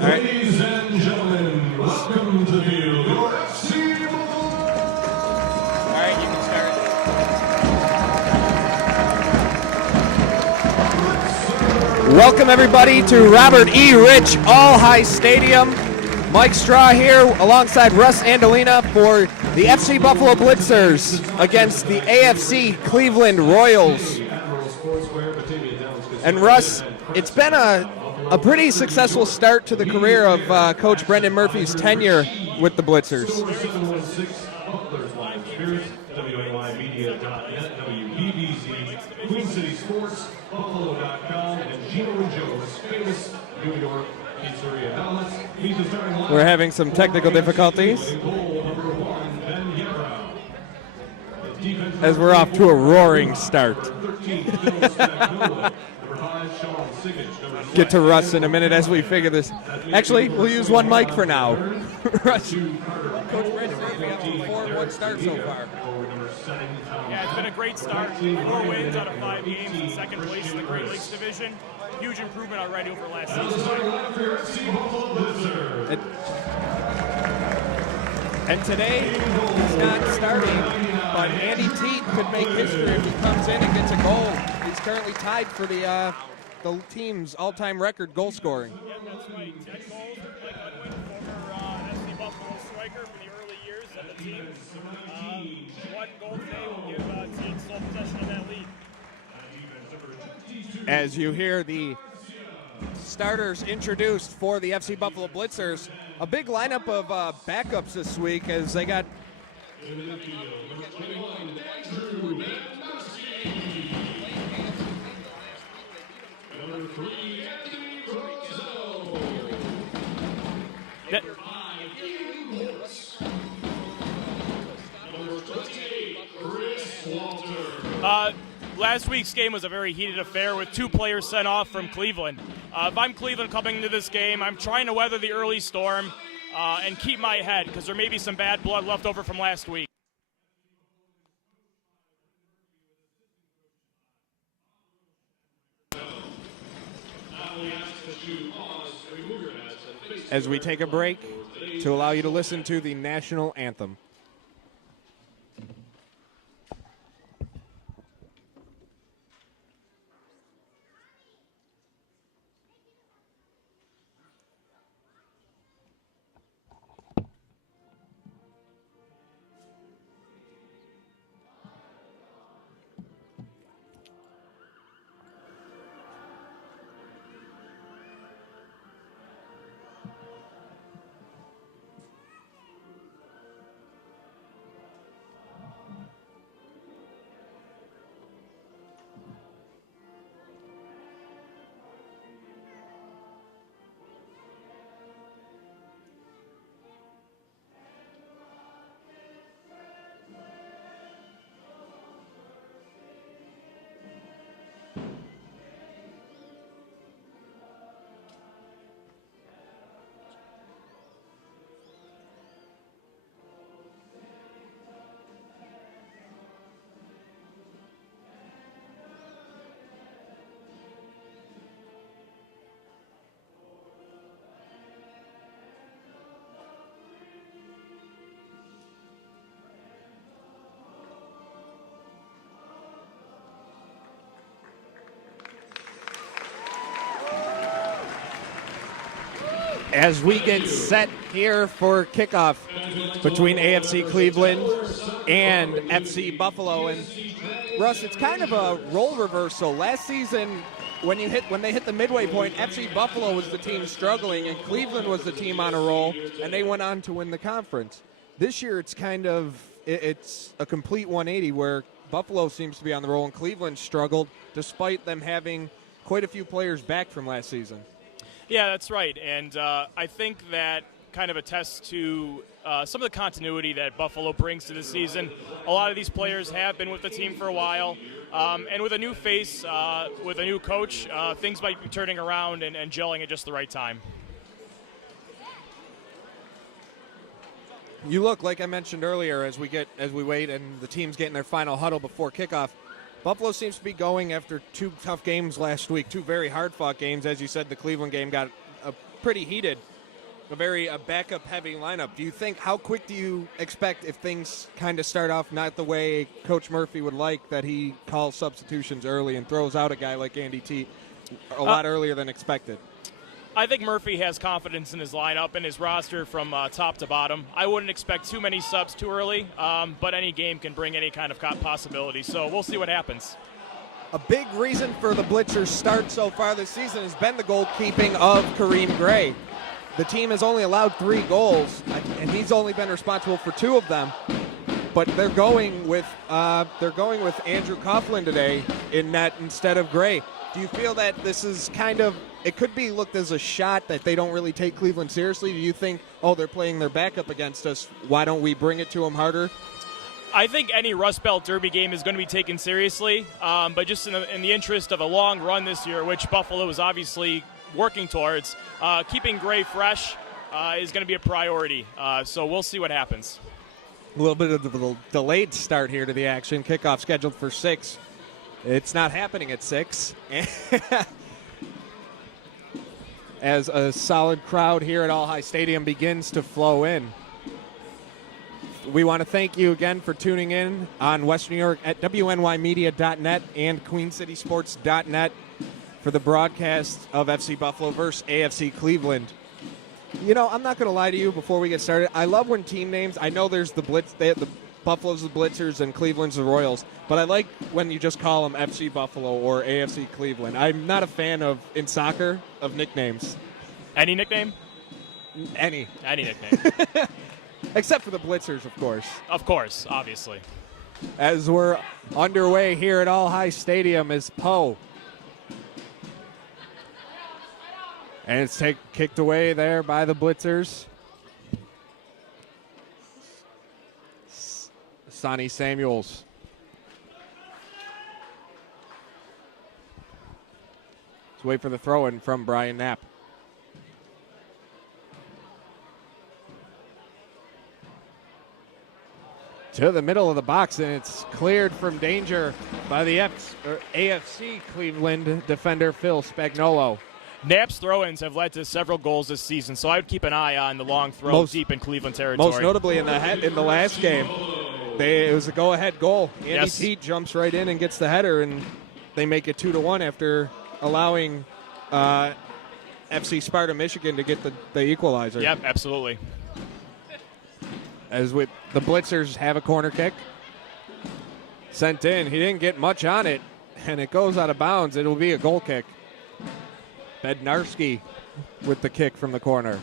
All right. Ladies and gentlemen, welcome to the field, your AFC Buffalo. All right, you can start. Welcome, everybody, to Robert E. Rich All-High Stadium. Mike Straw here alongside Russ Andolina for the FC Buffalo Blitzers against the AFC Cleveland Royals. And Russ, it's been a pretty successful start to the career of Coach Brendan Murphy's tenure with the Blitzers. Buffalo.FM, and Gino Joe's famous New York pizzeria helmets. We're having some technical difficulties as we're off to a roaring start. Get to Russ in a minute as we figure this. Actually, we'll use one mic for now. Russ, Coach Brendan Murphy up to 4-1 start so far. Yeah, it's been a great start. 4 wins out of 5 games in second place in the Great Lakes Division. Huge improvement already over last season. And today, he's not starting, but Andy Teat could make history if he comes in and gets a goal. He's currently tied for the team's all-time record goal scoring. Yeah, that's right. 10 goals. Blake Goodwin, former FC Buffalo striker for the early years of the team. 1 goal today will give Teat sole possession of that lead. As you hear the starters introduced for the FC Buffalo Blitzers, a big lineup of backups this week as they got Last week's game was a very heated affair with 2 players sent off from Cleveland. If I'm Cleveland coming into this game, I'm trying to weather the early storm and keep my head because there may be some bad blood left over from last week. as we take a break to allow you to listen to the national anthem. As we get set here for kickoff between AFC Cleveland and FC Buffalo. And Russ, it's kind of a role reversal. Last season, when they hit the midway point, FC Buffalo was the team struggling and Cleveland was the team on a roll, and they went on to win the conference. This year, it's it's a complete 180 where Buffalo seems to be on the roll and Cleveland struggled despite them having quite a few players back from last season. Yeah, that's right. And I think that kind of attests to some of the continuity that Buffalo brings to the season. A lot of these players have been with the team for a while. And with a new face, with a new coach, things might be turning around and gelling at just the right time. You look, like I mentioned earlier, as we wait and the team's getting their final huddle before kickoff, Buffalo seems to be going after 2 tough games last week, 2 very hard-fought games. As you said, the Cleveland game got a pretty heated, a very backup-heavy lineup. Do you think, how quick do you expect if things kind of start off not the way Coach Murphy would like, that he calls substitutions early and throws out a guy like Andy Teat a lot earlier than expected? I think Murphy has confidence in his lineup and his roster from top to bottom. I wouldn't expect too many subs too early, but any game can bring any kind of possibility, so we'll see what happens. A big reason for the Blitzers' start so far this season has been the goalkeeping of Kareem Gray. The team has only allowed 3 goals, and he's only been responsible for 2 of them. But they're going with Andrew Coughlin today in net instead of Gray. Do you feel that this is kind of, it could be looked as a shot that they don't really take Cleveland seriously? Do you think, oh, they're playing their backup against us, why don't we bring it to them harder? I think any Rust Belt Derby game is going to be taken seriously, but just in the interest of a long run this year, which Buffalo is obviously working towards, keeping Gray fresh is going to be a priority. So we'll see what happens. A little bit of a delayed start here to the action. Kickoff scheduled for 6. It's not happening at 6. As a solid crowd here at All High Stadium begins to flow in. We want to thank you again for tuning in on Western New York at WNYmedia.net and QueenCitySports.net for the broadcast of FC Buffalo versus AFC Cleveland. You know, I'm not going to lie to you before we get started. I love when team names, I know there's the Blitz, the Buffalo's the Blitzers and Cleveland's the Royals, but I like when you just call them FC Buffalo or AFC Cleveland. I'm not a fan of, in soccer, of nicknames. Any nickname? Any nickname. Except for the Blitzers, of course. Of course, obviously. As we're underway here at All High Stadium is Poe. And it's kicked away there by the Blitzers. Sonny Samuels. Let's wait for the throw-in from Brian Knapp. To the middle of the box, and it's cleared from danger by the AFC Cleveland defender Phil Spagnuolo. Knapp's throw-ins have led to several goals this season, so I would keep an eye on the long throws deep in Cleveland territory. Most notably in the last game, it was a go-ahead goal. Andy Teat jumps right in and gets the header, and they make it 2-1 after allowing FC Sparta Michigan to get the equalizer. Yep, absolutely. As with the Blitzers have a corner kick. Sent in. He didn't get much on it, and it goes out of bounds. It will be a goal kick. Bednarski with the kick from the corner.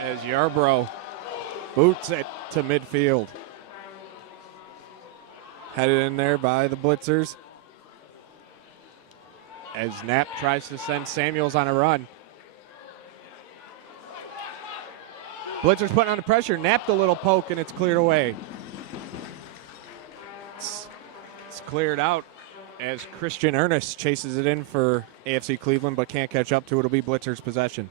As Yarbrough boots it to midfield. Headed in there by the Blitzers. As Knapp tries to send Samuels on a run. Blitzers putting on the pressure. Knapped a little poke, and it's cleared away. It's cleared out as Christian Ernest chases it in for AFC Cleveland, but can't catch up to it. It'll be Blitzers' possession.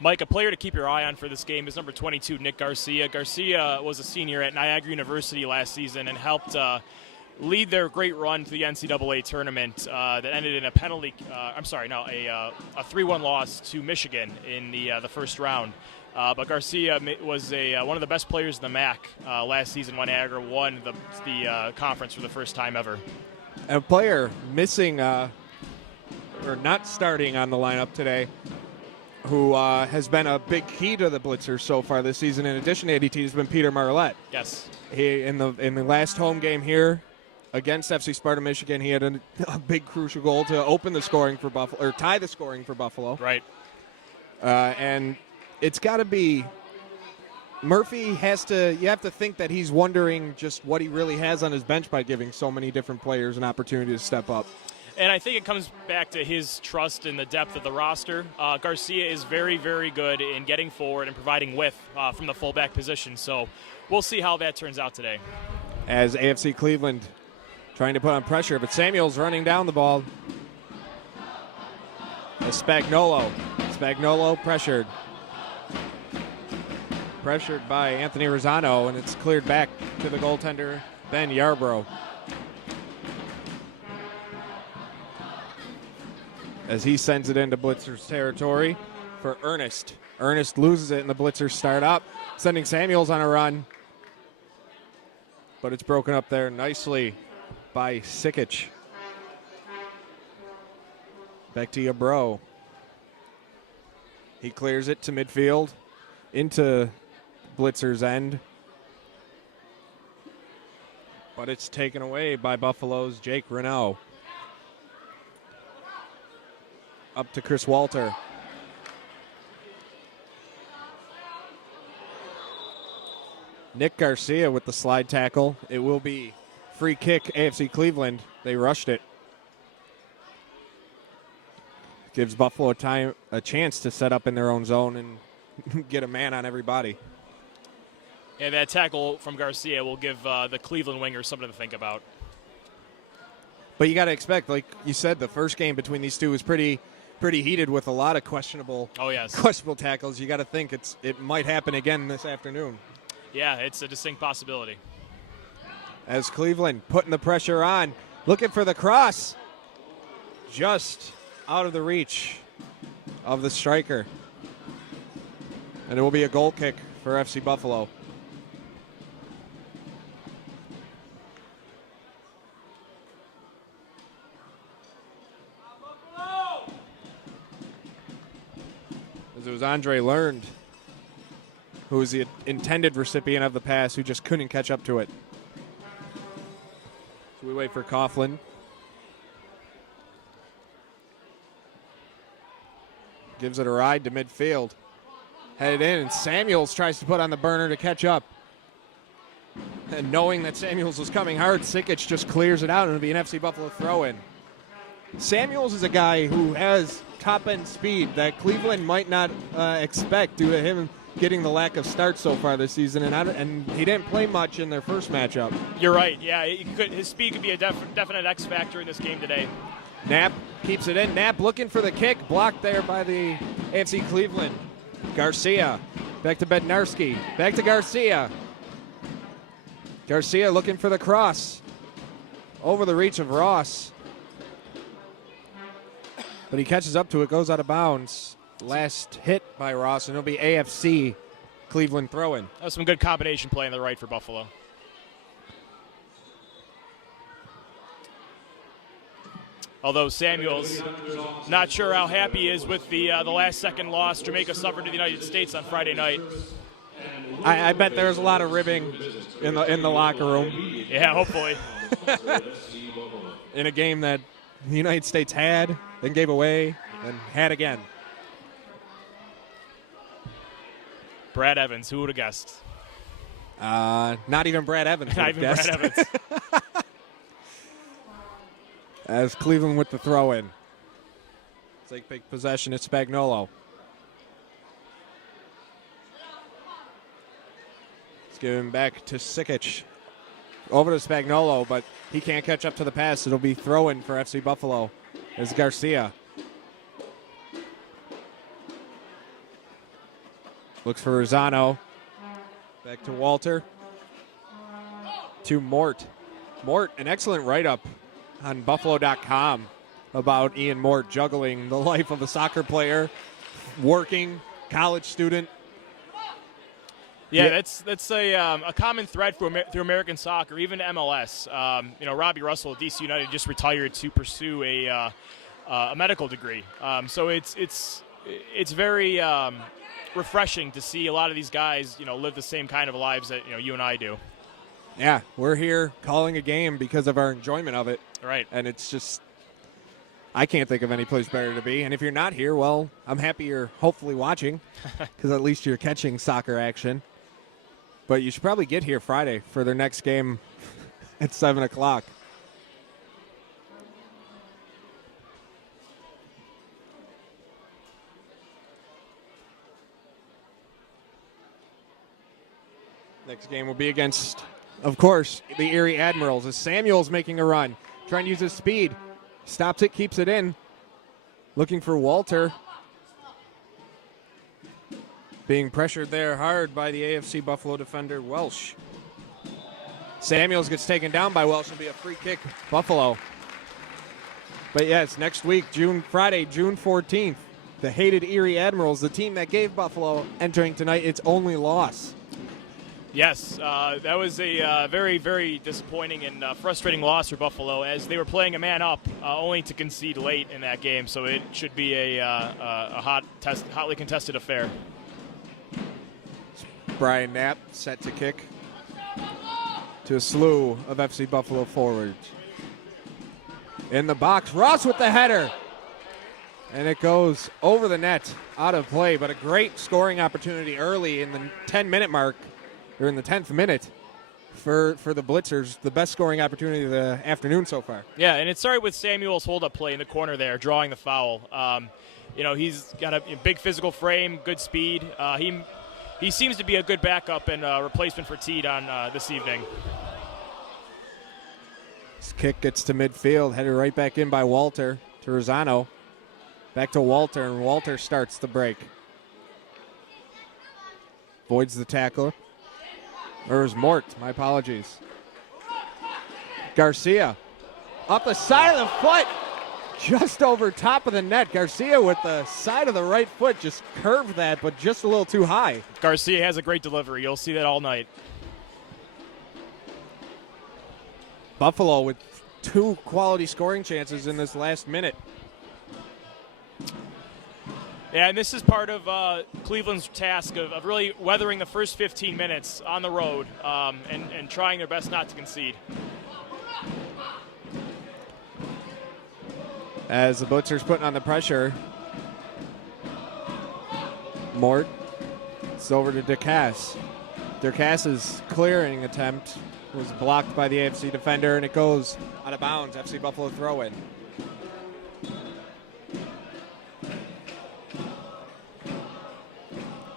Mike, a player to keep your eye on for this game is number 22, Nick Garcia. Garcia was a senior at Niagara University last season and helped lead their great run to the NCAA tournament that ended in a 3-1 loss to Michigan in the first round. But Garcia was one of the best players in the MAC last season when Niagara won the conference for the first time ever. A player missing or not starting on the lineup today, who has been a big key to the Blitzers so far this season, in addition to ADT, has been Peter Marlette. Yes. He in the last home game here against FC Sparta Michigan, he had a big crucial goal to open the scoring for Buffalo, or tie the scoring for Buffalo. Right. And it's got to be Murphy you have to think that he's wondering just what he really has on his bench by giving so many different players an opportunity to step up. And I think it comes back to his trust in the depth of the roster. Garcia is very, very good in getting forward and providing width from the fullback position. So we'll see how that turns out today. As AFC Cleveland trying to put on pressure, but Samuel's running down the ball. Spagnuolo. Spagnuolo pressured. Pressured by Anthony Rosano, and it's cleared back to the goaltender, Ben Yarbrough. As he sends it into Blitzer's territory for Ernest. Ernest loses it, and the Blitzers start up, sending Samuels on a run. But it's broken up there nicely by Sikic. Back to Yarbrough. He clears it to midfield, into Blitzer's end. But it's taken away by Buffalo's Jake Renaud. Up to Chris Walter. Nick Garcia with the slide tackle. It will be free kick, AFC Cleveland. They rushed it. Gives Buffalo a chance to set up in their own zone and get a man on everybody. And that tackle from Garcia will give the Cleveland wingers something to think about. But you got to expect, like you said, the first game between these two was pretty heated with a lot of questionable tackles. You got to think it might happen again this afternoon. Yeah, it's a distinct possibility. As Cleveland putting the pressure on, looking for the cross. Just out of the reach of the striker. And it will be a goal kick for FC Buffalo. As it was Andre Learned, who was the intended recipient of the pass, who just couldn't catch up to it. So we wait for Coughlin. Gives it a ride to midfield. Headed in, and Samuels tries to put on the burner to catch up. And knowing that Samuels was coming hard, Sikic just clears it out, and it'll be an FC Buffalo throw-in. Samuels is a guy who has top-end speed that Cleveland might not expect due to him getting the lack of starts so far this season, and he didn't play much in their first matchup. You're right. Yeah, his speed could be a definite X factor in this game today. Knapp keeps it in. Knapp looking for the kick, blocked there by the AFC Cleveland. Garcia back to Bednarski, back to Garcia. Garcia looking for the cross over the reach of Ross, but he catches up to it, goes out of bounds. Last hit by Ross, and it'll be AFC Cleveland throw-in. That was some good combination play on the right for Buffalo. Although Samuels, not sure how happy he is with the last-second loss Jamaica suffered to the United States on Friday night. I bet there was a lot of ribbing in the locker room. Yeah, hopefully. In a game that the United States had, then gave away, and had again. Brad Evans, who would have guessed? Not even Brad Evans. Not even Brad Evans. As Cleveland with the throw-in. Take big possession. It's Spagnuolo. Let's give him back to Sikic. Over to Spagnuolo, but he can't catch up to the pass. It'll be throw-in for FC Buffalo. It's Garcia. Looks for Rosano. Back to Walter. To Mort. Mort, an excellent write-up on Buffalo.com about Ian Mort juggling the life of a soccer player, working, college student. Yeah, that's a common thread through American soccer, even MLS. Robbie Russell of DC United just retired to pursue a medical degree. So it's very refreshing to see a lot of these guys, live the same kind of lives that you and I do. Yeah, we're here calling a game because of our enjoyment of it. Right. And it's just, I can't think of any place better to be. And if you're not here, well, I'm happy you're hopefully watching because at least you're catching soccer action. But you should probably get here Friday for their next game at 7 o'clock. Next game will be against, of course, the Erie Admirals as Samuel's making a run. Trying to use his speed. Stops it, keeps it in. Looking for Walter. Being pressured there hard by the AFC Buffalo defender, Welsh. Samuels gets taken down by Welsh. It'll be a free kick, Buffalo. But yes, next week, Friday, June 14th, the hated Erie Admirals, the team that gave Buffalo entering tonight its only loss. Yes, that was a very, very disappointing and frustrating loss for Buffalo as they were playing a man up only to concede late in that game. So it should be a hotly contested affair. Brian Knapp set to kick to a slew of FC Buffalo forwards. In the box, Ross with the header. And it goes over the net, out of play, but a great scoring opportunity early in the 10-minute mark, or in the 10th minute for the Blitzers, the best scoring opportunity of the afternoon so far. Yeah, and it started with Samuel's hold-up play in the corner there, drawing the foul. He's got a big physical frame, good speed. He seems to be a good backup and replacement for Teed on this evening. This kick gets to midfield, headed right back in by Walter to Rosano. Back to Walter, and Walter starts the break. Voids the tackler. Or it was Mort, my apologies. Garcia up the side of the foot, just over top of the net. Garcia with the side of the right foot just curved that, but just a little too high. Garcia has a great delivery. You'll see that all night. Buffalo with 2 quality scoring chances in this last minute. Yeah, and this is part of Cleveland's task of really weathering the first 15 minutes on the road and trying their best not to concede. As the Blitzers putting on the pressure, Mort, it's over to DeCasse. DeCasse's clearing attempt was blocked by the AFC defender, and it goes out of bounds. FC Buffalo throw-in.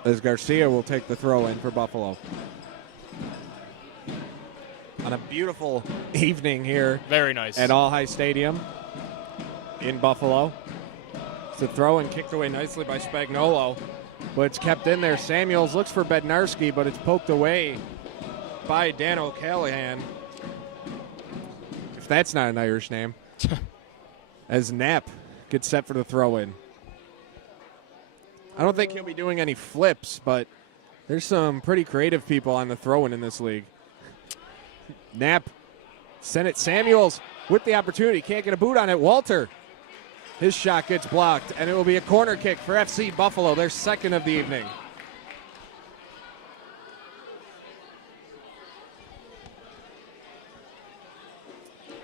As Garcia will take the throw-in for Buffalo. On a beautiful evening here. Very nice. At All High Stadium in Buffalo. It's a throw-in kicked away nicely by Spagnuolo, but it's kept in there. Samuels looks for Bednarski, but it's poked away by Dan O'Callahan. If that's not an Irish name. As Knapp gets set for the throw-in. I don't think he'll be doing any flips, but there's some pretty creative people on the throw-in in this league. Knapp sent it. Samuels with the opportunity. Can't get a boot on it. Walter. His shot gets blocked, and it will be a corner kick for FC Buffalo, their second of the evening.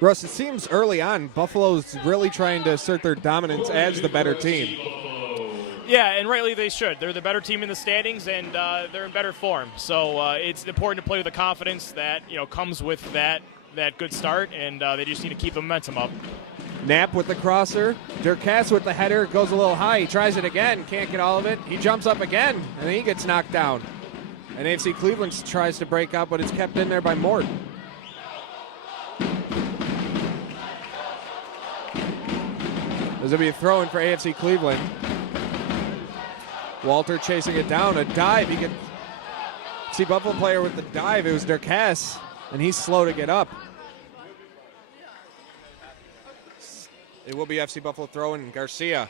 Russ, it seems early on Buffalo's really trying to assert their dominance as the better team. Yeah, and rightly they should. They're the better team in the standings, and they're in better form. So it's important to play with the confidence that comes with that good start, and they just need to keep the momentum up. Knapp with the crosser. Durkass with the header. Goes a little high. He tries it again. Can't get all of it. He jumps up again, and then he gets knocked down. And AFC Cleveland tries to break out, but it's kept in there by Mort. There's going to be a throw-in for AFC Cleveland. Walter chasing it down. A dive. He can see Buffalo player with the dive. It was Durkass, and he's slow to get up. It will be FC Buffalo throw-in. Garcia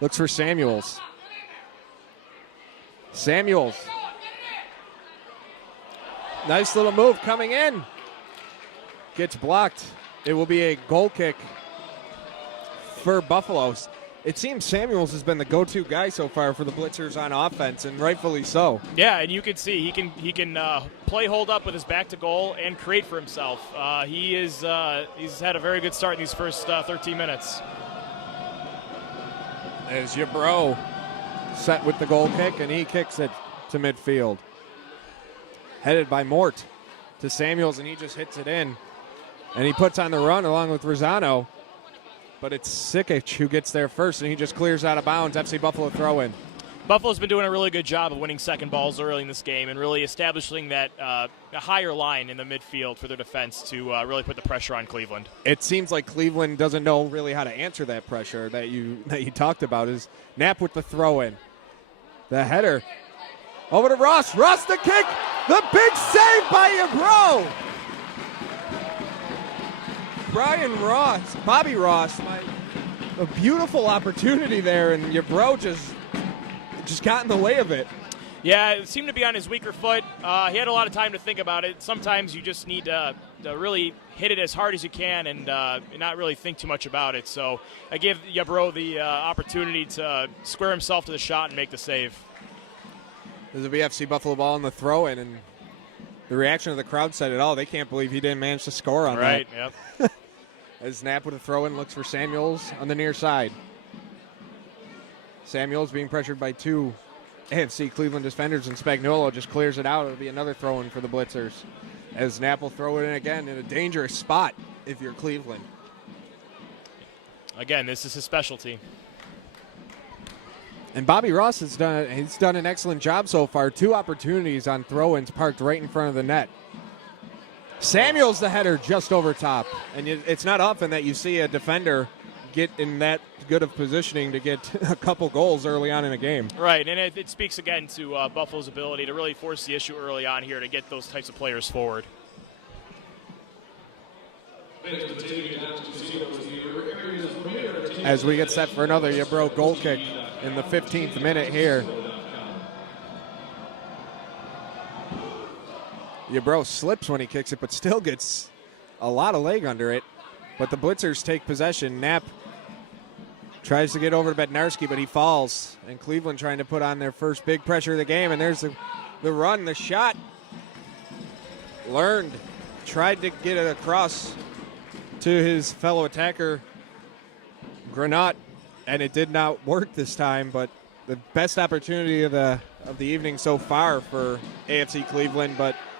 looks for Samuels. Samuels. Nice little move coming in. Gets blocked. It will be a goal kick for Buffalo. It seems Samuels has been the go-to guy so far for the Blitzers on offense, and rightfully so. Yeah, and you can see he can play hold up with his back to goal and create for himself. He's had a very good start in these first 13 minutes. As Yabro set with the goal kick, and he kicks it to midfield. Headed by Mort to Samuels, and he just hits it in. And he puts on the run along with Rosano. But it's Sikic who gets there first, and he just clears out of bounds. FC Buffalo throw-in. Buffalo's been doing a really good job of winning second balls early in this game and really establishing that a higher line in the midfield for their defense to really put the pressure on Cleveland. It seems like Cleveland doesn't know really how to answer that pressure that you talked about. Is Knapp with the throw-in. The header. Over to Ross. Ross the kick. The big save by Yabro. Bobby Ross. A beautiful opportunity there, and Yabro just got in the way of it. Yeah, it seemed to be on his weaker foot. He had a lot of time to think about it. Sometimes you just need to really hit it as hard as you can and not really think too much about it. So I give Yabro the opportunity to square himself to the shot and make the save. There's a BFC Buffalo ball in the throw-in, and the reaction of the crowd said it all. They can't believe he didn't manage to score on that. Right, yep. As Knapp with a throw-in looks for Samuels on the near side. Samuels being pressured by two AFC Cleveland defenders, and Spagnuolo just clears it out. It'll be another throw-in for the Blitzers. As Knapp will throw it in again in a dangerous spot if you're Cleveland. Again, this is his specialty. And Bobby Ross he's done an excellent job so far. 2 opportunities on throw-ins parked right in front of the net. Samuels the header just over top. And it's not often that you see a defender get in that good of positioning to get a couple goals early on in a game. Right, and it speaks again to Buffalo's ability to really force the issue early on here to get those types of players forward. As we get set for another Yabro goal kick in the 15th minute here. Yabro slips when he kicks it, but still gets a lot of leg under it. But the Blitzers take possession. Knapp tries to get over to Bednarski, but he falls. And Cleveland trying to put on their first big pressure of the game. And there's the run, the shot. Learned. Tried to get it across to his fellow attacker, Granat, and it did not work this time. But the best opportunity of the evening so far for AFC Cleveland,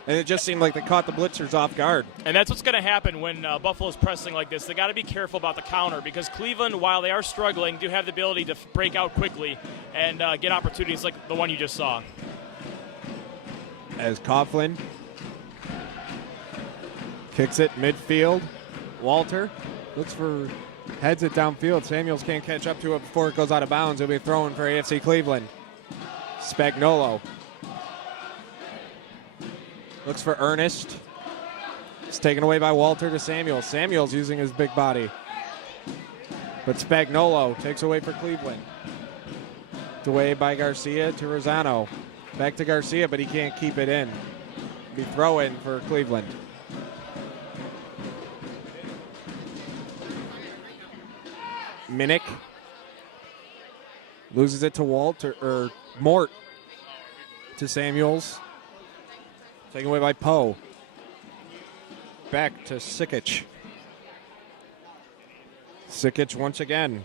and it just seemed like they caught the Blitzers off guard. And that's what's going to happen when Buffalo's pressing like this. They got to be careful about the counter because Cleveland, while they are struggling, do have the ability to break out quickly and get opportunities like the one you just saw. As Coughlin kicks it midfield, Walter looks for, heads it downfield. Samuels can't catch up to it before it goes out of bounds. It'll be thrown for AFC Cleveland. Spagnuolo looks for Ernest. It's taken away by Walter to Samuels. Samuels using his big body. But Spagnuolo takes away for Cleveland. It's away by Garcia to Rosano. Back to Garcia, but he can't keep it in. Be throw-in for Cleveland. Minnick loses it to Mort to Samuels. Taken away by Poe. Back to Sikic. Sikic once again.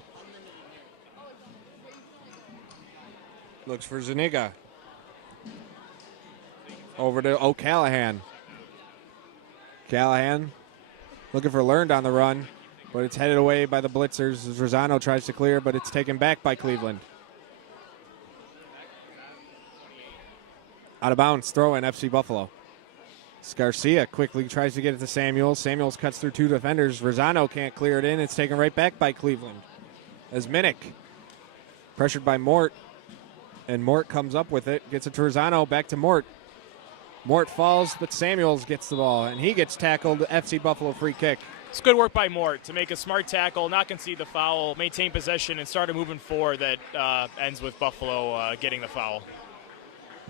Looks for Zuniga. Over to O'Callahan. Callahan looking for Learned on the run, but it's headed away by the Blitzers as Rosano tries to clear, but it's taken back by Cleveland. Out of bounds, throw in FC Buffalo. Garcia quickly tries to get it to Samuels. Samuels cuts through 2 defenders. Rosano can't clear it in. It's taken right back by Cleveland. As Minnick, pressured by Mort, and Mort comes up with it. Gets it to Rosano, back to Mort. Mort falls, but Samuels gets the ball, and he gets tackled. FC Buffalo free kick. It's good work by Mort to make a smart tackle, not concede the foul, maintain possession, and start a moving forward that ends with Buffalo getting the foul.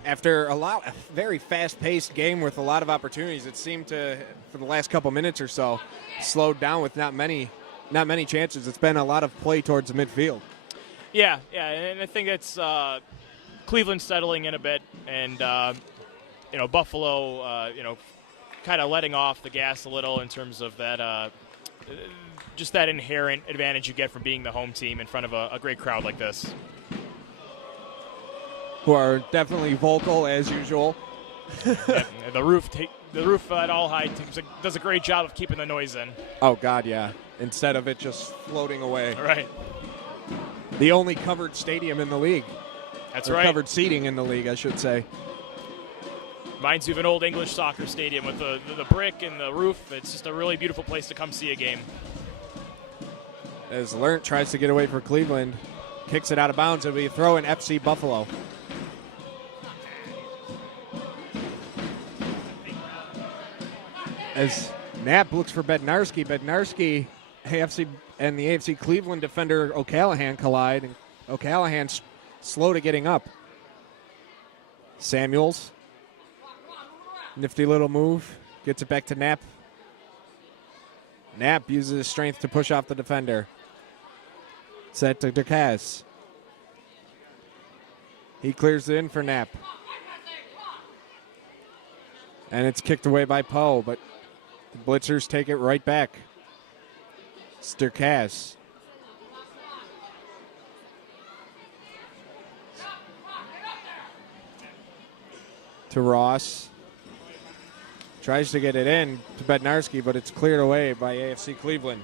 After a very fast-paced game with a lot of opportunities, it seemed to, for the last couple minutes or so, slowed down with not many chances. It's been a lot of play towards the midfield. Yeah, and I think it's Cleveland settling in a bit, and Buffalo, kind of letting off the gas a little in terms of that, just that inherent advantage you get from being the home team in front of a great crowd like this. Who are definitely vocal as usual. Yeah, the roof at All High does a great job of keeping the noise in. Oh, God, yeah. Instead of it just floating away. Right. The only covered stadium in the league. That's or right. covered seating in the league, I should say. Reminds you of an old English soccer stadium with the brick and the roof. It's just a really beautiful place to come see a game. As Lernt tries to get away for Cleveland, kicks it out of bounds. It'll be a throw in FC Buffalo. As Knapp looks for Bednarski, AFC and the AFC Cleveland defender O'Callahan collide, and O'Callahan's slow to getting up. Samuels, nifty little move, gets it back to Knapp. Knapp uses his strength to push off the defender. Set to Ducasse. He clears it in for Knapp. And it's kicked away by Poe, but the Blitzers take it right back. Ducasse. To Ross. Tries to get it in to Bednarski, but it's cleared away by AFC Cleveland.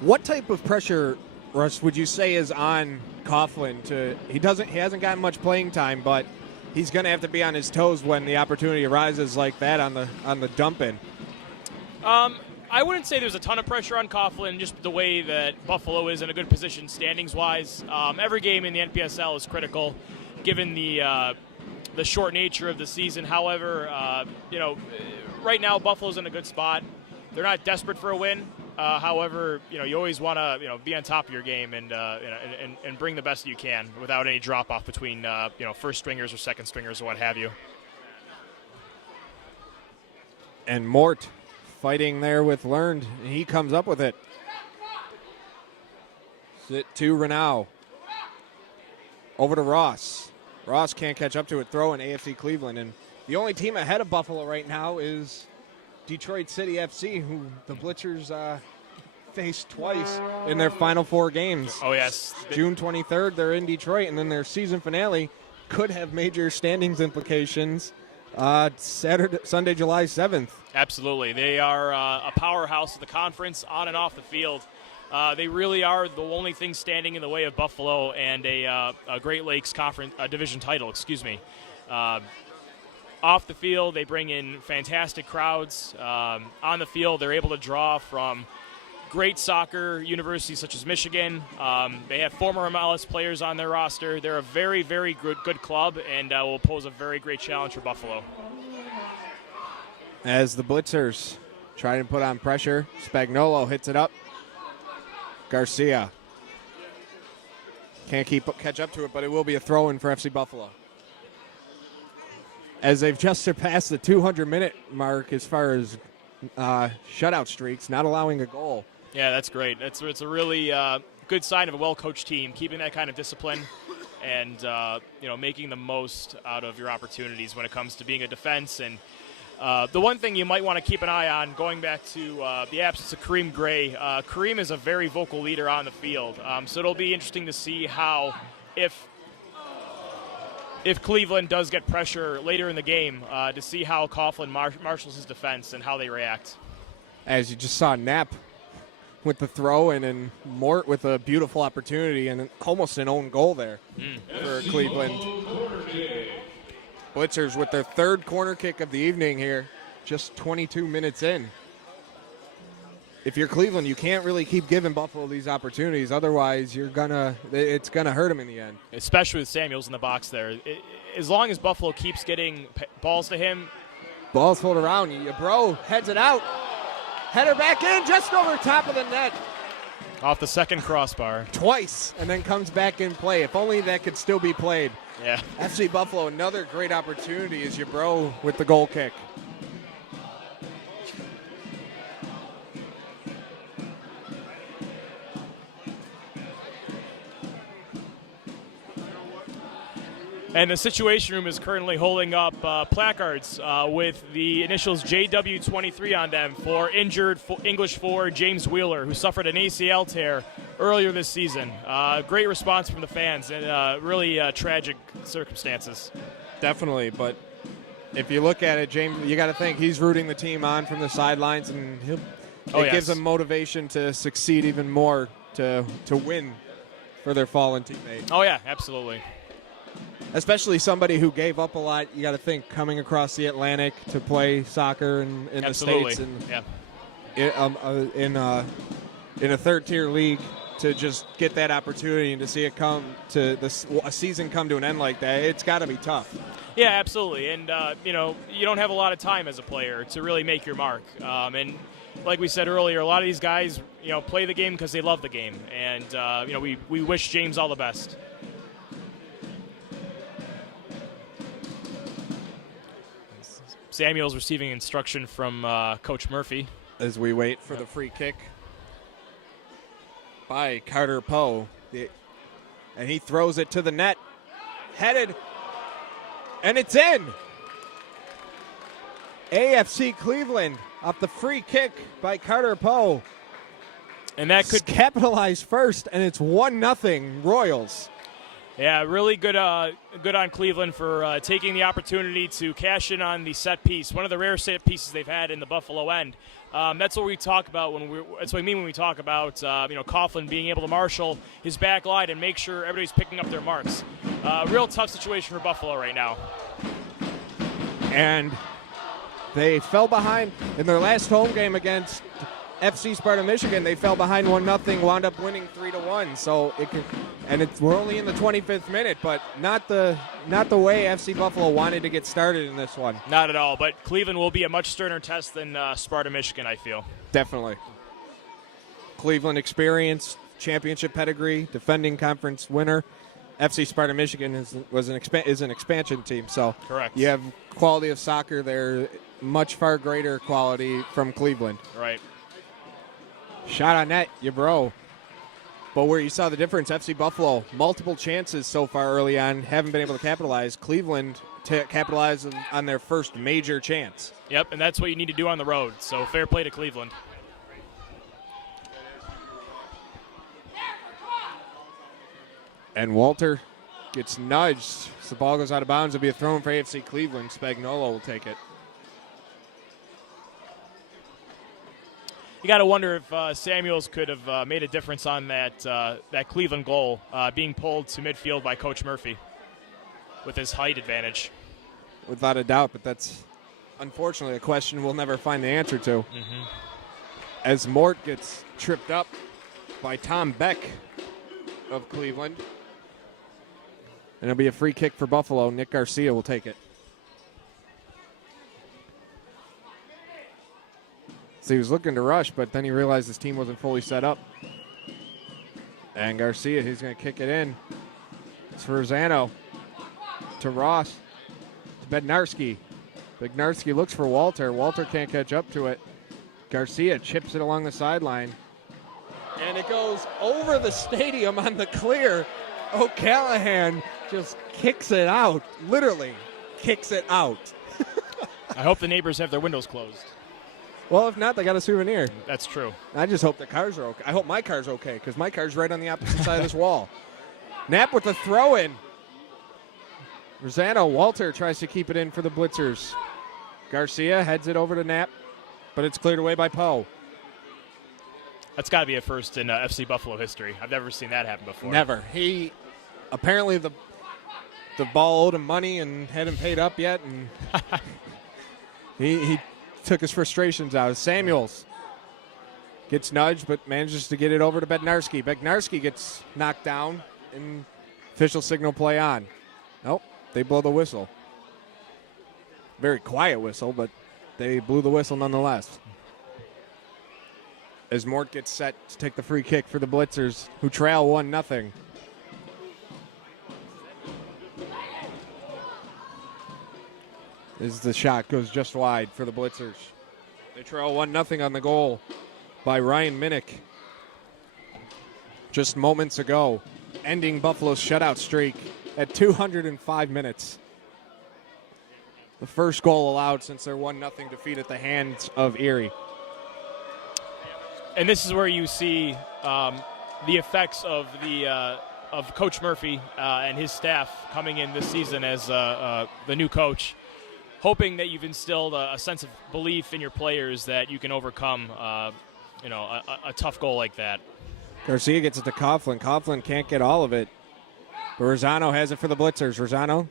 What type of pressure, Russ, would you say is on Coughlin? He hasn't gotten much playing time, but he's going to have to be on his toes when the opportunity arises like that on the dump in. I wouldn't say there's a ton of pressure on Coughlin, just the way that Buffalo is in a good position standings-wise. Every game in the NPSL is critical, given the short nature of the season. However, right now Buffalo's in a good spot. They're not desperate for a win. However, you always want to be on top of your game and bring the best you can without any drop off between first stringers or second stringers or what have you. And Mort fighting there with Learned, and he comes up with it. Sit to Renaud. Over to Ross. Ross can't catch up to it. Throw in AFC Cleveland, and the only team ahead of Buffalo right now is Detroit City FC, who the Blitzers faced twice in their final 4 games. Oh, yes. June 23rd, they're in Detroit, and then their season finale could have major standings implications Sunday, July 7th. Absolutely. They are a powerhouse of the conference on and off the field. They really are the only thing standing in the way of Buffalo and a Great Lakes Conference division title, Off the field, they bring in fantastic crowds. On the field, they're able to draw from great soccer universities such as Michigan. They have former MLS players on their roster. They're a very, very good club and will pose a very great challenge for Buffalo. As the Blitzers try to put on pressure, Spagnuolo hits it up. Garcia can't catch up to it, but it will be a throw-in for FC Buffalo. As they've just surpassed the 200-minute mark as far as shutout streaks, not allowing a goal. Yeah, that's great. It's a really good sign of a well-coached team, keeping that kind of discipline and making the most out of your opportunities when it comes to being a defense. And the one thing you might want to keep an eye on, going back to the absence of Kareem Gray, Kareem is a very vocal leader on the field. So it'll be interesting to see how, if Cleveland does get pressure later in the game, to see how Coughlin marshals his defense and how they react. As you just saw Knapp with the throw and Mort with a beautiful opportunity and almost an own goal there for Cleveland. Blitzers with their 3rd corner kick of the evening here, just 22 minutes in. If you're Cleveland, you can't really keep giving Buffalo these opportunities. Otherwise, it's gonna hurt them in the end. Especially with Samuels in the box there. As long as Buffalo keeps getting balls to him. Ball's pulled around. Bro heads it out. Header back in, just over top of the net. Off the second crossbar. Twice, and then comes back in play. If only that could still be played. Yeah. FC Buffalo, another great opportunity is Bro with the goal kick. And the Situation Room is currently holding up placards with the initials JW23 on them for injured English forward James Wheeler, who suffered an ACL tear earlier this season. Great response from the fans and really tragic circumstances. Definitely, but if you look at it, James, you got to think he's rooting the team on from the sidelines, and It gives them motivation to succeed even more, to win for their fallen teammate. Oh, yeah, absolutely. Especially somebody who gave up a lot. You got to think coming across the Atlantic to play soccer in the States and in a third-tier league, to just get that opportunity and to see it come to a season come to an end like that. It's got to be tough. Yeah, absolutely. And, you don't have a lot of time as a player to really make your mark. And like we said earlier, a lot of these guys, play the game because they love the game. And, we wish James all the best. Samuel's receiving instruction from Coach Murphy. As we wait for the free kick by Carter Poe. And he throws it to the net. Headed. And it's in. AFC Cleveland off the free kick by Carter Poe. And that could capitalize first, and it's 1-0 Royals. Yeah, really good on Cleveland for taking the opportunity to cash in on the set piece, one of the rare set pieces they've had in the Buffalo end. That's what we talk about that's what I mean when we talk about Coughlin being able to marshal his back line and make sure everybody's picking up their marks. Real tough situation for Buffalo right now. And they fell behind in their last home game against FC Sparta Michigan. They fell behind 1-0, wound up winning 3-1. So we're only in the 25th minute, but not the way FC Buffalo wanted to get started in this one. Not at all. But Cleveland will be a much sterner test than Sparta Michigan, I feel. Definitely. Cleveland experience, championship pedigree, defending conference winner. FC Sparta Michigan is an expansion team. So correct. You have quality of soccer there, much far greater quality from Cleveland. Right. Shot on net, you bro. But where you saw the difference, FC Buffalo, multiple chances so far early on, haven't been able to capitalize. Cleveland to capitalize on their first major chance. Yep, and that's what you need to do on the road. So fair play to Cleveland. And Walter gets nudged. So the ball goes out of bounds. It'll be a throw for AFC Cleveland. Spagnuolo will take it. You got to wonder if Samuels could have made a difference on that Cleveland goal being pulled to midfield by Coach Murphy with his height advantage. Without a doubt, but that's unfortunately a question we'll never find the answer to. Mm-hmm. As Mort gets tripped up by Tom Beck of Cleveland. And it'll be a free kick for Buffalo. Nick Garcia will take it. So he was looking to rush, but then he realized his team wasn't fully set up. And Garcia, he's going to kick it in. It's for Zano. To Ross. To Bednarski. Bednarski looks for Walter. Walter can't catch up to it. Garcia chips it along the sideline. And it goes over the stadium on the clear. O'Callahan just kicks it out. Literally kicks it out. I hope the neighbors have their windows closed. Well, if not, they got a souvenir. That's true. I just hope the cars are okay. I hope my car's okay because my car's right on the opposite side of this wall. Knapp with the throw-in. Rosano, Walter tries to keep it in for the Blitzers. Garcia heads it over to Knapp, but it's cleared away by Poe. That's got to be a first in FC Buffalo history. I've never seen that happen before. Never. He apparently the ball owed him money and hadn't paid up yet, and he took his frustrations out. Samuels gets nudged, but manages to get it over to Bednarski. Bednarski gets knocked down, and official signal play on. Nope, they blow the whistle. Very quiet whistle, but they blew the whistle nonetheless. As Mort gets set to take the free kick for the Blitzers, who trail 1-0. As the shot goes just wide for the Blitzers. They trail 1-0 on the goal by Ryan Minnick just moments ago, ending Buffalo's shutout streak at 205 minutes. The first goal allowed since their 1-0 defeat at the hands of Erie. And this is where you see the effects of of Coach Murphy and his staff coming in this season as the new coach, hoping that you've instilled a sense of belief in your players that you can overcome a tough goal like that. Garcia gets it to Coughlin. Coughlin can't get all of it. But Rosano has it for the Blitzers. Rosano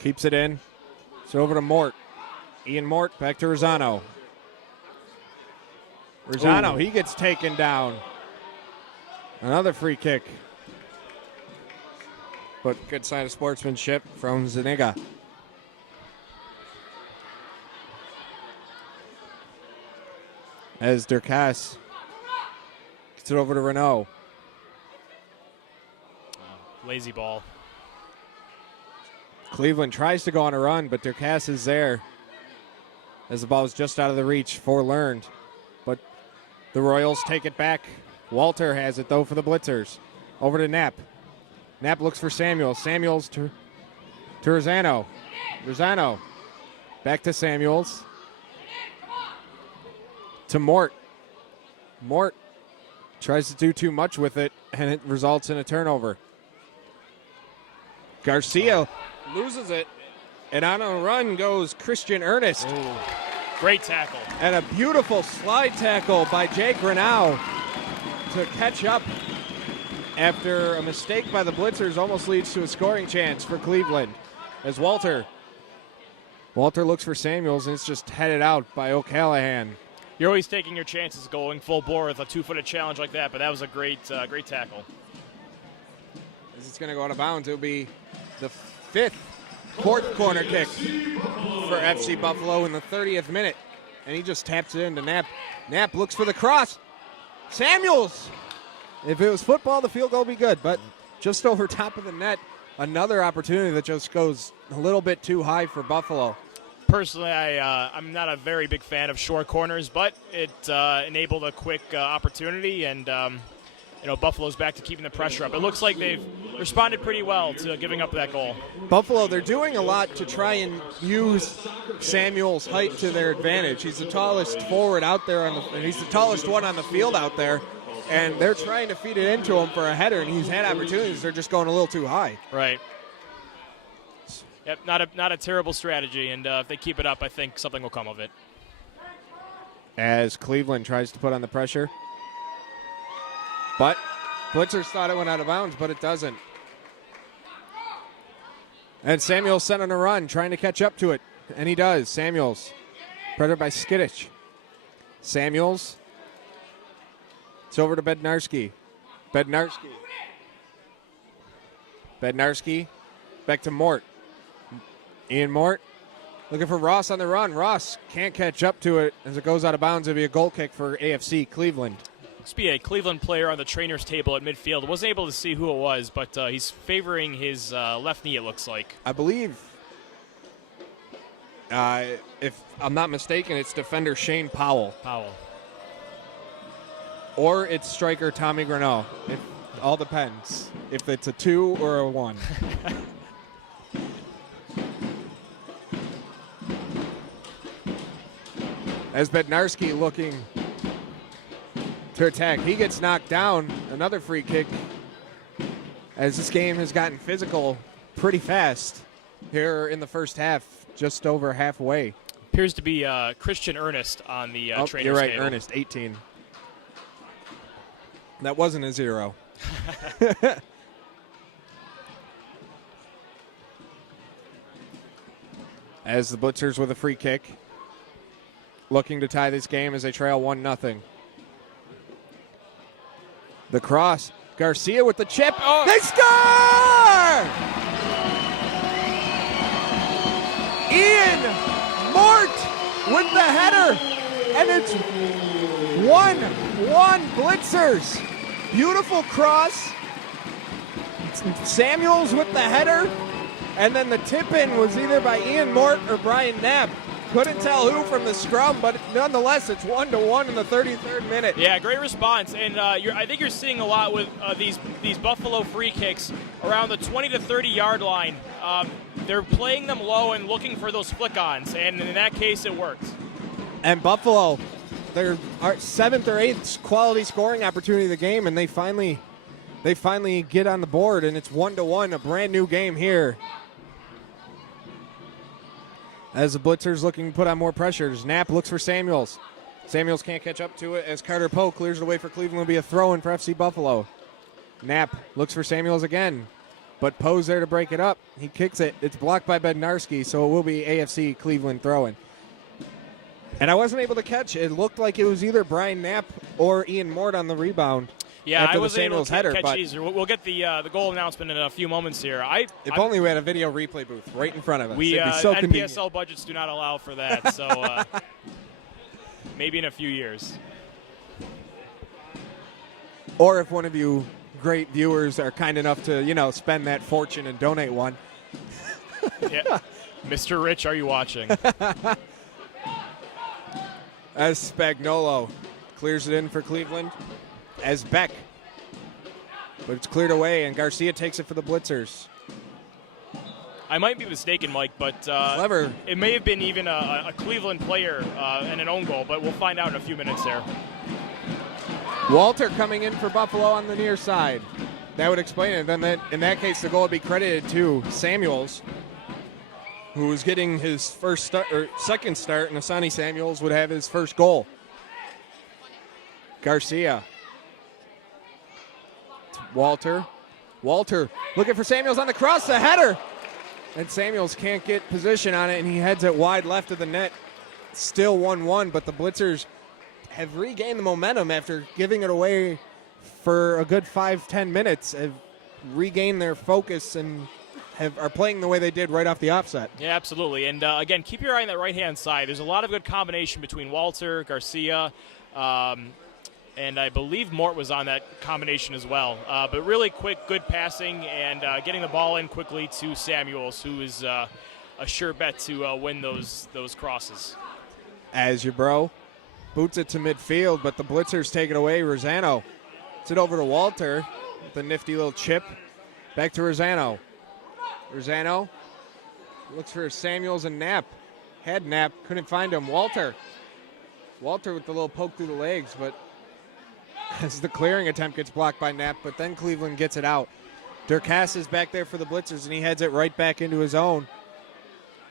keeps it in. It's over to Mort. Ian Mort back to Rosano. Rosano, he gets taken down. Another free kick. But good sign of sportsmanship from Zuniga. As Durkas gets it over to Renault. Lazy ball. Cleveland tries to go on a run, but Durkas is there. As the ball is just out of the reach for Learned. But the Royals take it back. Walter has it, though, for the Blitzers. Over to Knapp. Knapp looks for Samuels. Samuels to Rosano. Rosano back to Samuels. To Mort. Mort tries to do too much with it, and it results in a turnover. Garcia loses it, and on a run goes Christian Ernest. Ooh. Great tackle. And a beautiful slide tackle by Jake Renaud to catch up after a mistake by the Blitzers almost leads to a scoring chance for Cleveland. As Walter looks for Samuels, and it's just headed out by O'Callahan. You're always taking your chances going full bore with a two-footed challenge like that, but that was a great tackle. As it's going to go out of bounds, it'll be the fourth corner kick for FC Buffalo in the 30th minute. And he just taps it into Knapp. Knapp looks for the cross. Samuels! If it was football, the field goal would be good, but just over top of the net, another opportunity that just goes a little bit too high for Buffalo. Personally, I'm not a very big fan of short corners, but it enabled a quick opportunity, and Buffalo's back to keeping the pressure up. It looks like they've responded pretty well to giving up that goal. Buffalo, they're doing a lot to try and use Samuel's height to their advantage. He's the tallest forward out there, and he's the tallest one on the field out there, and they're trying to feed it into him for a header, and he's had opportunities. They're just going a little too high. Right. Yep, not a terrible strategy, and if they keep it up, I think something will come of it. As Cleveland tries to put on the pressure. But Blitzers thought it went out of bounds, but it doesn't. And Samuels sent on a run, trying to catch up to it, and he does. Samuels, pressured by Skiddich. Samuels. It's over to Bednarski. Bednarski. Back to Mort. Ian Mort looking for Ross on the run. Ross can't catch up to it as it goes out of bounds. It'll be a goal kick for AFC Cleveland. This be a Cleveland player on the trainer's table at midfield. Wasn't able to see who it was, but he's favoring his left knee, it looks like. I believe, if I'm not mistaken, it's defender Shane Powell. Or it's striker Tommy Greneau. It all depends if it's a 2 or a 1. As Bednarski looking to attack. He gets knocked down. Another free kick. As this game has gotten physical pretty fast here in the first half, just over halfway. Appears to be Christian Ernest on the trainer's You're right, table. Ernest, 18. That wasn't a 0. As the Blitzers with a free kick, looking to tie this game as they trail 1-0. The cross. Garcia with the chip. Oh. They score! Ian Mort with the header. And it's 1-1 Blitzers. Beautiful cross. Samuels with the header. And then the tip-in was either by Ian Mort or Brian Knapp. Couldn't tell who from the scrum, but nonetheless, it's 1-1 in the 33rd minute. Yeah, great response, and I think you're seeing a lot with these Buffalo free kicks around the 20 to 30 yard line. They're playing them low and looking for those flick-ons, and in that case, it works. And Buffalo, their 7th or 8th quality scoring opportunity of the game, and they finally get on the board, and it's 1-1, a brand new game here. As the Blitzers looking to put on more pressures. Knapp looks for Samuels. Samuels can't catch up to it as Carter Poe clears it away for Cleveland. Will be a throw-in for FC Buffalo. Knapp looks for Samuels again, but Poe's there to break it up. He kicks it. It's blocked by Bednarski, so it will be AFC Cleveland throw-in. And I wasn't able to catch. It looked like it was either Brian Knapp or Ian Mort on the rebound. Yeah, I wasn't able to catch either. We'll get the goal announcement in a few moments here. If only we had a video replay booth right in front of us. We It'd be so NPSL convenient. budgets do not allow for that, so maybe in a few years. Or if one of you great viewers are kind enough to, spend that fortune and donate one. Yeah. Mr. Rich, are you watching? As Spagnuolo clears it in for Cleveland. As Beck. But it's cleared away, and Garcia takes it for the Blitzers. I might be mistaken, Mike, but Clever. It may have been even a Cleveland player and an own goal, but we'll find out in a few minutes there. Walter coming in for Buffalo on the near side. That would explain it. Then in that case, the goal would be credited to Samuels, who was getting his second start, and Asani Samuels would have his first goal. Garcia. Walter looking for Samuels on the cross, the header. And Samuels can't get position on it, and he heads it wide left of the net. Still 1-1, but the Blitzers have regained the momentum after giving it away for a good 5-10 minutes, have regained their focus and are playing the way they did right off the offset. Yeah, absolutely. And again, keep your eye on that right-hand side. There's a lot of good combination between Walter, Garcia, and I believe Mort was on that combination as well. But really quick, good passing, and getting the ball in quickly to Samuels, who is a sure bet to win those crosses. As your bro boots it to midfield, but the Blitzers take it away. Rosano. It's it over to Walter with a nifty little chip. Back to Rosano. Rosano looks for Samuels and Knapp. Had Knapp, couldn't find him. Walter with the little poke through the legs, but as the clearing attempt gets blocked by Knapp, but then Cleveland gets it out. Durkas is back there for the Blitzers, and he heads it right back into his own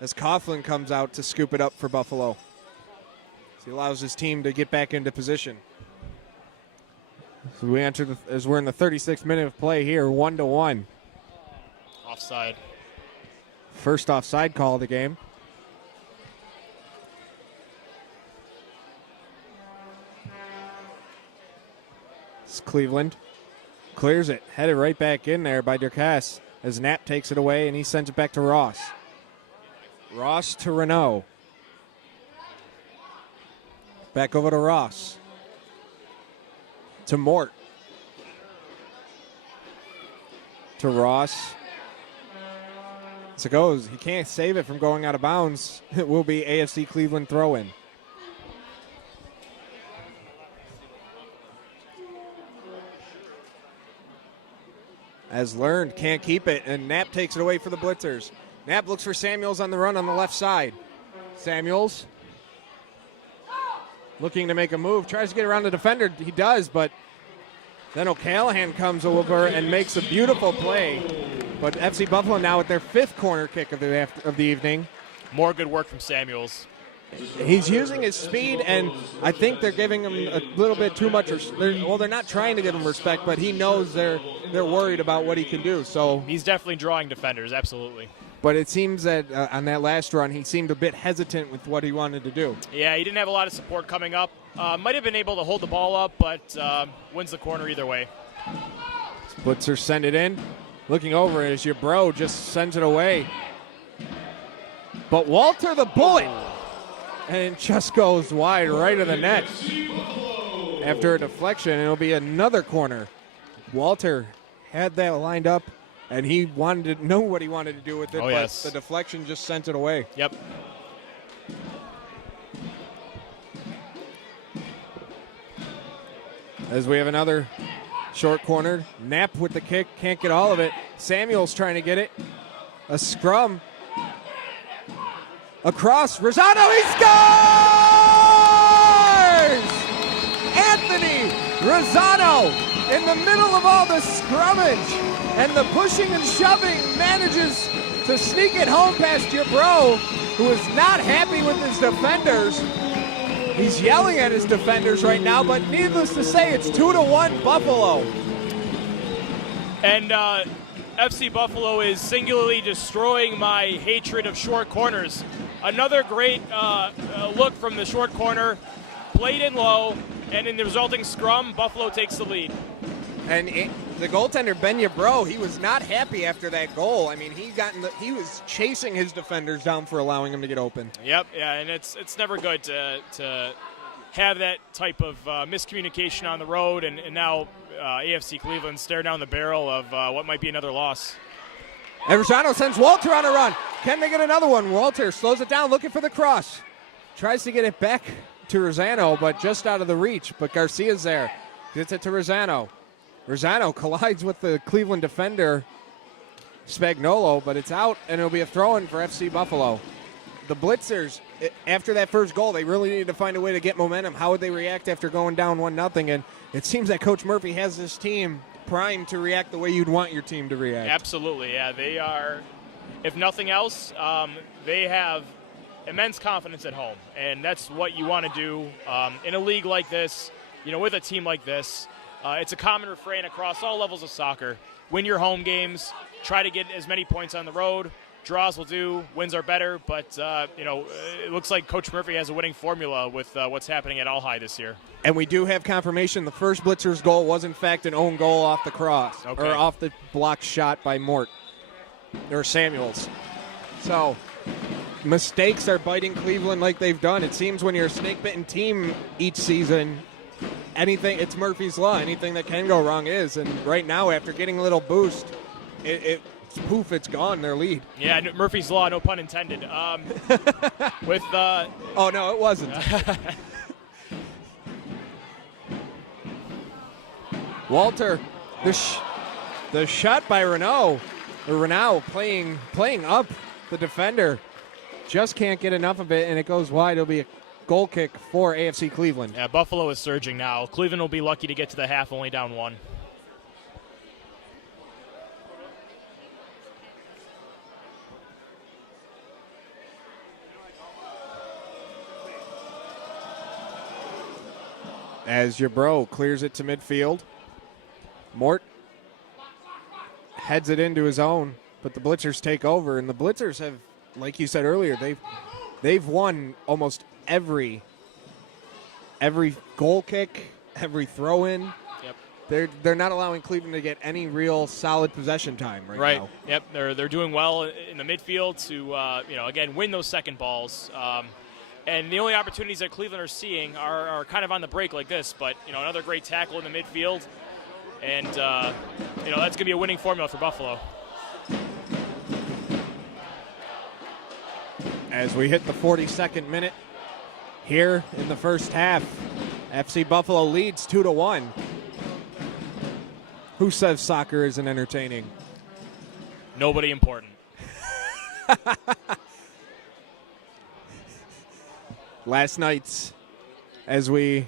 as Coughlin comes out to scoop it up for Buffalo. So he allows his team to get back into position. So we enter as we're in the 36th minute of play here, 1-1. Offside. First offside call of the game. It's Cleveland. Clears it. Headed right back in there by Durkas as Knapp takes it away and he sends it back to Ross. Ross to Renault. Back over to Ross. To Mort. To Ross. As it goes, he can't save it from going out of bounds. It will be AFC Cleveland throw-in. As learned, can't keep it, and Knapp takes it away for the Blitzers. Knapp looks for Samuels on the run on the left side. Samuels looking to make a move, tries to get around the defender. He does, but then O'Callahan comes over and makes a beautiful play. But FC Buffalo now with their fifth corner kick of the evening. More good work from Samuels. He's using his speed, and I think they're giving him a little bit too much. They're not trying to give him respect, but he knows they're worried about what he can do. So he's definitely drawing defenders, absolutely. But it seems that on that last run, he seemed a bit hesitant with what he wanted to do. Yeah, he didn't have a lot of support coming up. Might have been able to hold the ball up, but wins the corner either way. Splitzer send it in. Looking over as your bro just sends it away. But Walter the bullet. And it just goes wide right of the net. After a deflection, it'll be another corner. Walter had that lined up, and he wanted to know what he wanted to do with it, but the deflection just sent it away. Yep. As we have another short corner. Knapp with the kick, can't get all of it. Samuel's trying to get it. A scrum. Across, Rosano, he scores! Anthony Rosano in the middle of all the scrummage and the pushing and shoving manages to sneak it home past your bro, who is not happy with his defenders. He's yelling at his defenders right now, but needless to say, it's 2-1 Buffalo. And FC Buffalo is singularly destroying my hatred of short corners. Another great look from the short corner, played in low, and in the resulting scrum, Buffalo takes the lead. And the goaltender, Ben Yabro, he was not happy after that goal. I mean, he was chasing his defenders down for allowing him to get open. Yep, yeah, and it's never good to have that type of miscommunication on the road, and now AFC Cleveland stare down the barrel of what might be another loss. Eversano sends Walter on a run. Can they get another one? Walter slows it down, looking for the cross. Tries to get it back to Rosano, but just out of the reach. But Garcia's there. Gets it to Rosano. Rosano collides with the Cleveland defender, Spagnuolo, but it's out, and it'll be a throw-in for FC Buffalo. The Blitzers, after that first goal, they really needed to find a way to get momentum. How would they react after going down 1-0? And it seems that Coach Murphy has this team primed to react the way you'd want your team to react. Absolutely, yeah. They are, if nothing else, they have immense confidence at home, and that's what you want to do in a league like this, with a team like this. It's a common refrain across all levels of soccer. Win your home games, try to get as many points on the road. Draws will do, wins are better, but, it looks like Coach Murphy has a winning formula with what's happening at All High this year. And we do have confirmation the first Blitzers goal was, in fact, an own goal off the cross, or off the block shot by Samuels. So, mistakes are biting Cleveland like they've done. It seems when you're a snake-bitten team each season, it's Murphy's Law. Anything that can go wrong is. And right now, after getting a little boost, it's gone, their lead. Yeah, Murphy's Law, no pun intended. Oh, no, it wasn't. Walter, the shot by Renault playing up the defender. Just can't get enough of it, and it goes wide. It'll be a goal kick for AFC Cleveland. Yeah, Buffalo is surging now. Cleveland will be lucky to get to the half, only down 1. As Yabro clears it to midfield. Mort heads it into his own, but the Blitzers take over, and the Blitzers have, like you said earlier, they've won almost every goal kick, every throw-in. Yep. They're not allowing Cleveland to get any real solid possession time right now. Yep. They're doing well in the midfield to again win those second balls. And the only opportunities that Cleveland are seeing are kind of on the break like this. But another great tackle in the midfield, and that's going to be a winning formula for Buffalo. As we hit the 42nd minute here in the first half, FC Buffalo leads 2-1. Who says soccer isn't entertaining? Nobody important. Last night's, as we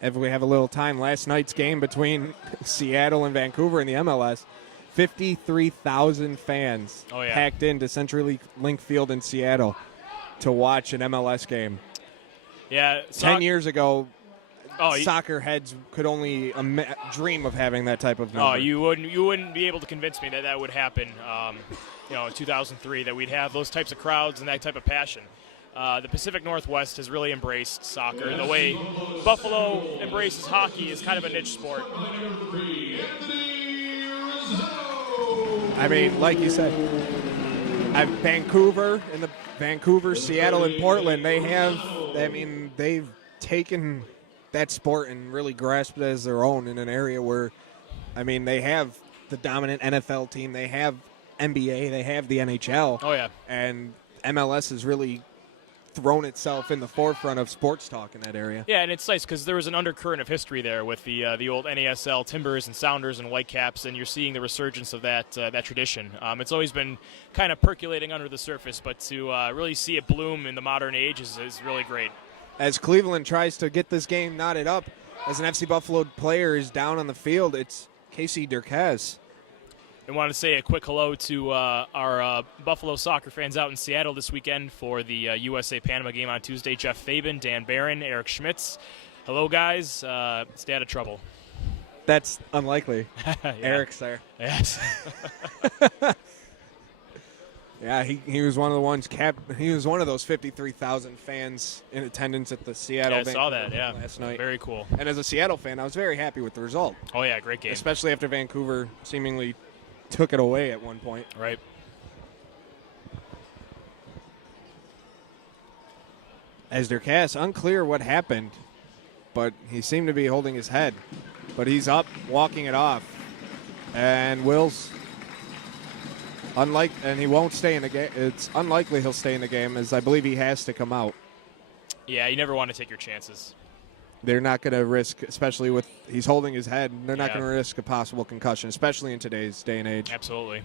have a little time, last night's game between Seattle and Vancouver in the MLS, 53,000 fans packed into CenturyLink Field in Seattle to watch an MLS game. Yeah, 10 years ago, soccer heads could only dream of having that type of number. Oh, you wouldn't be able to convince me that would happen. In 2003, that we'd have those types of crowds and that type of passion. The Pacific Northwest has really embraced soccer. The way Buffalo embraces hockey is kind of a niche sport. I mean, like you said, Vancouver, Seattle, and Portland, they've taken that sport and really grasped it as their own in an area where, they have the dominant NFL team, they have NBA, they have the NHL. Oh, yeah. And MLS has really thrown itself in the forefront of sports talk in that area. Yeah, and it's nice because there was an undercurrent of history there with the old NASL Timbers and Sounders and Whitecaps, and you're seeing the resurgence of that tradition. It's always been kind of percolating under the surface, but to really see it bloom in the modern age is really great. As Cleveland tries to get this game knotted up, as an FC Buffalo player is down on the field, it's Casey Durquez. I want to say a quick hello to our Buffalo soccer fans out in Seattle this weekend for the USA-Panama game on Tuesday. Jeff Fabian, Dan Barron, Eric Schmitz. Hello, guys. Stay out of trouble. That's unlikely. Yeah. Eric's there. Yes. Yeah, he was one of the ones. He was one of those 53,000 fans in attendance at the Seattle. I saw that. Yeah, last night. Very cool. And as a Seattle fan, I was very happy with the result. Oh yeah, great game. Especially after Vancouver seemingly took it away at one point. Right. As Dercas, unclear what happened, but he seemed to be holding his head. But he's up, walking it off, and Wills. And he won't stay in the game. It's unlikely he'll stay in the game, as I believe he has to come out. Yeah, you never want to take your chances. They're not going to risk, especially with he's holding his head. They're not going to risk a possible concussion, especially in today's day and age. Absolutely.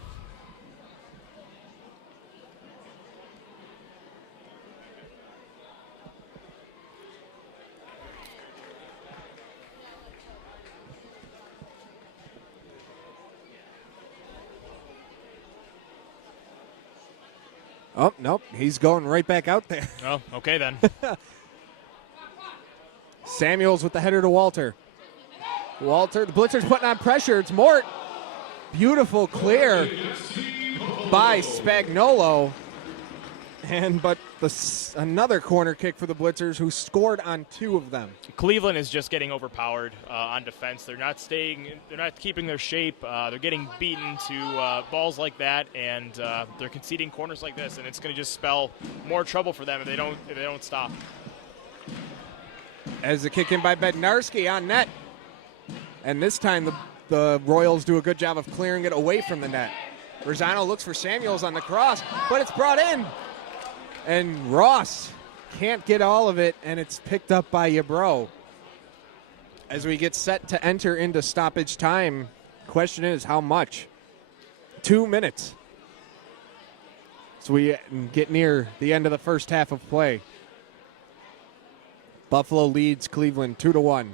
Oh, nope. He's going right back out there. Oh, okay then. Samuels with the header to Walter. Walter, the Blitzers putting on pressure. It's Mort. Beautiful clear by Spagnuolo. But another corner kick for the Blitzers, who scored on 2 of them. Cleveland is just getting overpowered on defense. They're not keeping their shape. They're getting beaten to balls like that, and they're conceding corners like this, and it's going to just spell more trouble for them if they don't stop. As the kick in by Bednarski on net, and this time the Royals do a good job of clearing it away from the net. Rosano looks for Samuels on the cross, but it's brought in. And Ross can't get all of it, and it's picked up by Yabro. As we get set to enter into stoppage time, question is how much? 2 minutes. So we get near the end of the first half of play. Buffalo leads Cleveland 2-1.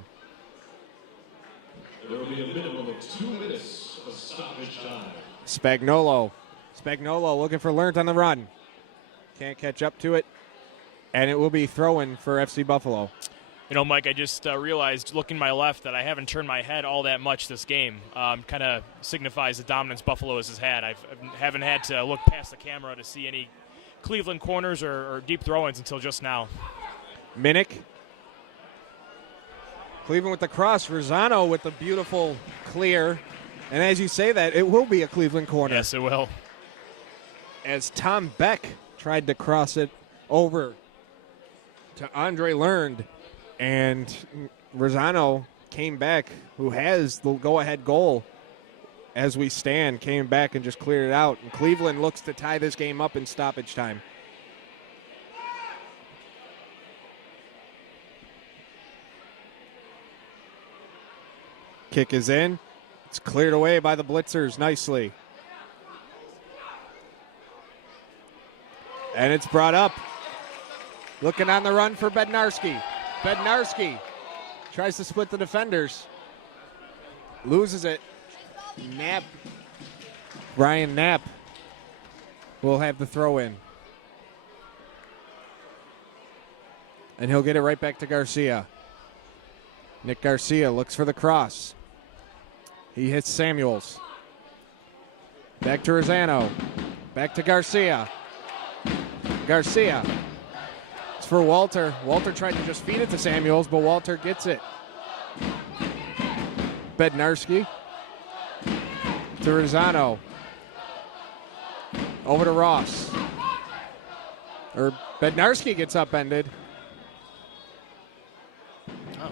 There will be a minimum of 2 minutes of stoppage time. Spagnuolo looking for Lernt on the run. Can't catch up to it, and it will be throw-in for FC Buffalo. You know, Mike, I just realized looking my left that I haven't turned my head all that much this game. Kind of signifies the dominance Buffalo has had. I haven't had to look past the camera to see any Cleveland corners or deep throw-ins until just now. Minnick. Cleveland with the cross. Rosano with the beautiful clear. And as you say that, it will be a Cleveland corner. Yes, it will. As Tom Beck tried to cross it over to Andre Learned, and Rosano came back, who has the go-ahead goal as we stand, came back and just cleared it out. And Cleveland looks to tie this game up in stoppage time. Kick is in. It's cleared away by the Blitzers nicely. And it's brought up. Looking on the run for Bednarski. Bednarski tries to split the defenders. Loses it. Knapp. Ryan Knapp will have the throw in. And he'll get it right back to Garcia. Nick Garcia looks for the cross. He hits Samuels. Back to Rosano. Back to Garcia. Garcia. It's for Walter. Walter tried to just feed it to Samuels, but Walter gets it. Bednarski. To Rosano. Over to Ross. Bednarski gets upended.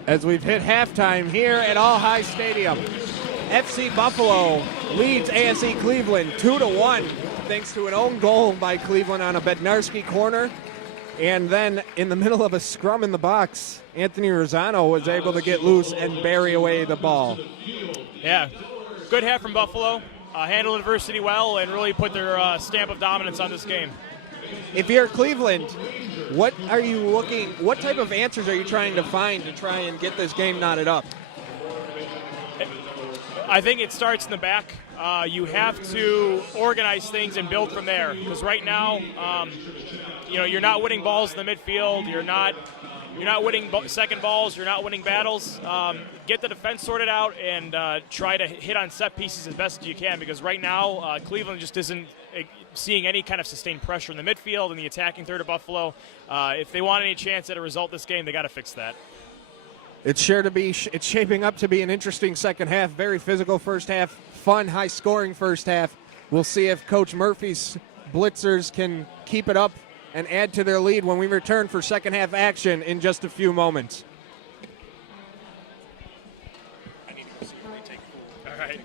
As we've hit halftime here at All High Stadium. FC Buffalo leads AFC Cleveland 2-1 thanks to an own goal by Cleveland on a Bednarski corner. And then in the middle of a scrum in the box, Anthony Rosano was able to get loose and bury away the ball. Yeah, good half from Buffalo. Handled adversity well and really put their stamp of dominance on this game. If you're Cleveland, what type of answers are you trying to find to try and get this game knotted up? I think it starts in the back. you have to organize things and build from there. Because right now, you're not winning balls in the midfield. You're not winning second balls. You're not winning battles. Get the defense sorted out and try to hit on set pieces as best as you can. Because right now, Cleveland just isn't seeing any kind of sustained pressure in the midfield and the attacking third of Buffalo. If they want any chance at a result this game, they got to fix that. It's shaping up to be an interesting second half. Very physical first half, fun, high-scoring first half. We'll see if Coach Murphy's Blitzers can keep it up and add to their lead when we return for second half action in just a few moments. I need to go see if they take. All right.